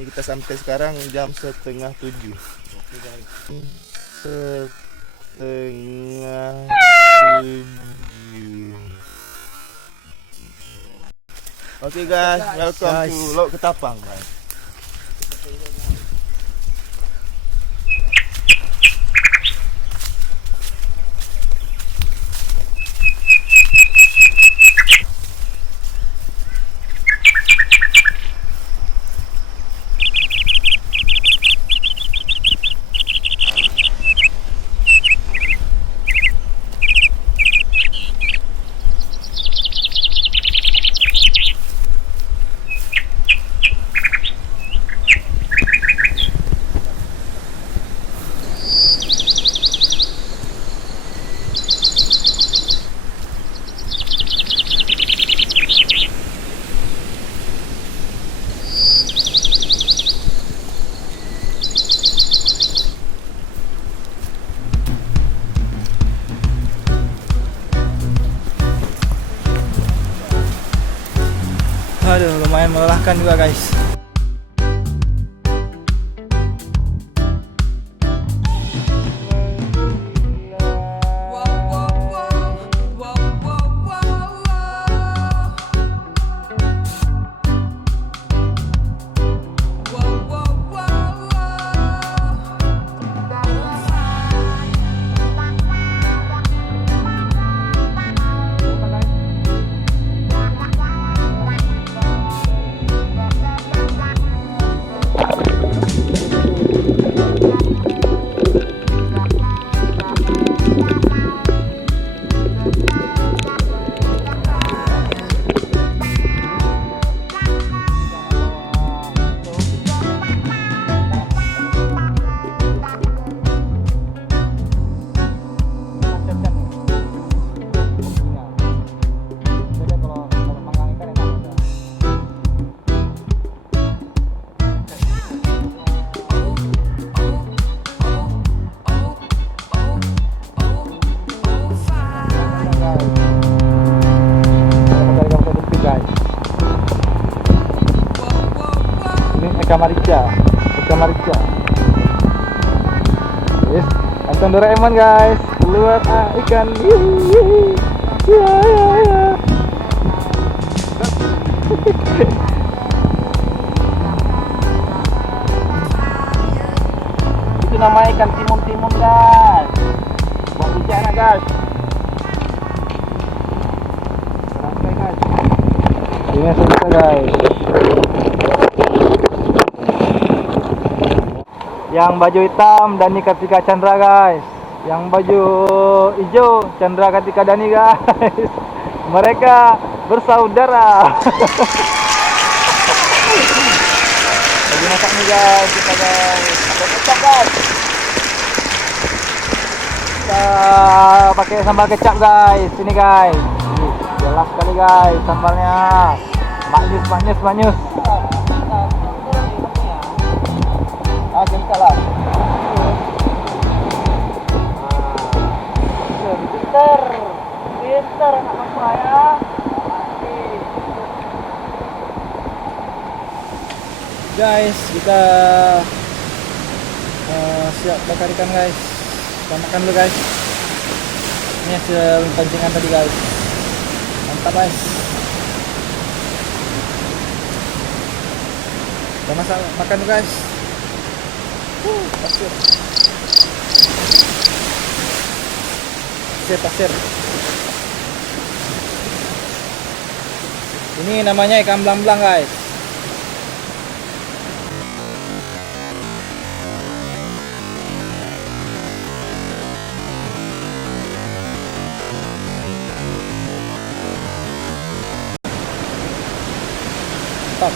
Ini kita sampai sekarang jam 6:30. Oke guys. 6:30. Oke guys, welcome Guys. to Laut Ketapang guys. Aduh, lumayan melelahkan juga guys. Ikan marica. Yes, Anton Doraemon guys, keluar ikan. Ya. Itu nama ikan timun guys. Buat hujan guys. Oke guys. Ini selesai guys. Yang baju hitam Dani Kartika Chandra guys. Yang baju hijau Chandra Kartika Dani guys. Mereka bersaudara. Lagi masak nih guys kita guys. Pakai kecap guys. Kita pakai sambal kecap guys. Ini guys. Jelas sekali guys sambalnya. Maknyus. Salah. Pinter anak kamu ya. Guys, kita siap bakar ikan guys. Kita makan dulu guys. Ini hasil pancingan tadi guys. Mantap guys. Kita makan dulu guys. Pasir. Ini namanya ikan belang-belang guys. Mantap.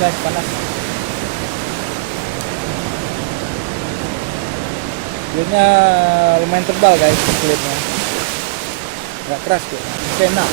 guys, panas. Kulitnya lumayan tebal guys, kulitnya. Nggak keras tuh, enak.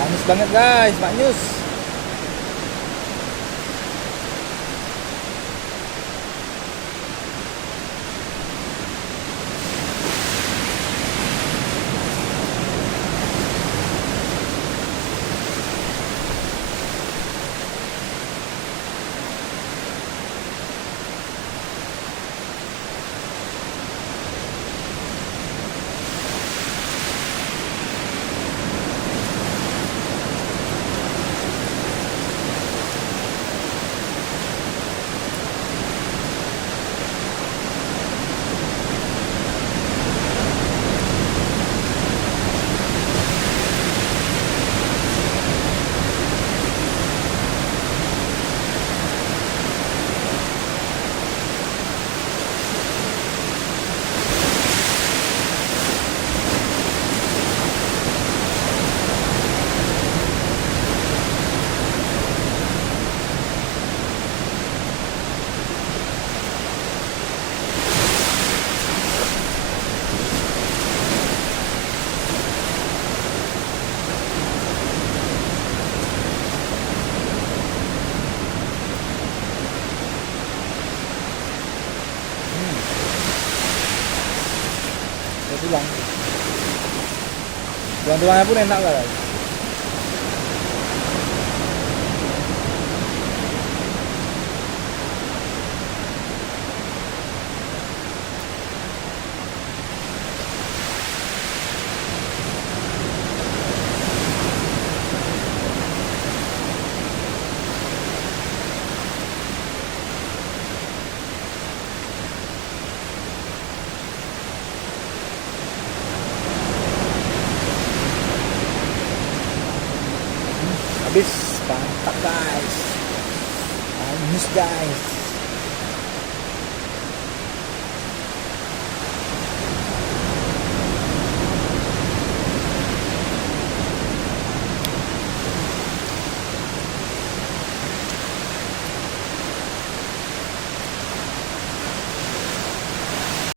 Manis banget guys, maknyus. Tulang. Tulang-tulangnya pun enak lah guys. Habis, mantap guys, habis guys.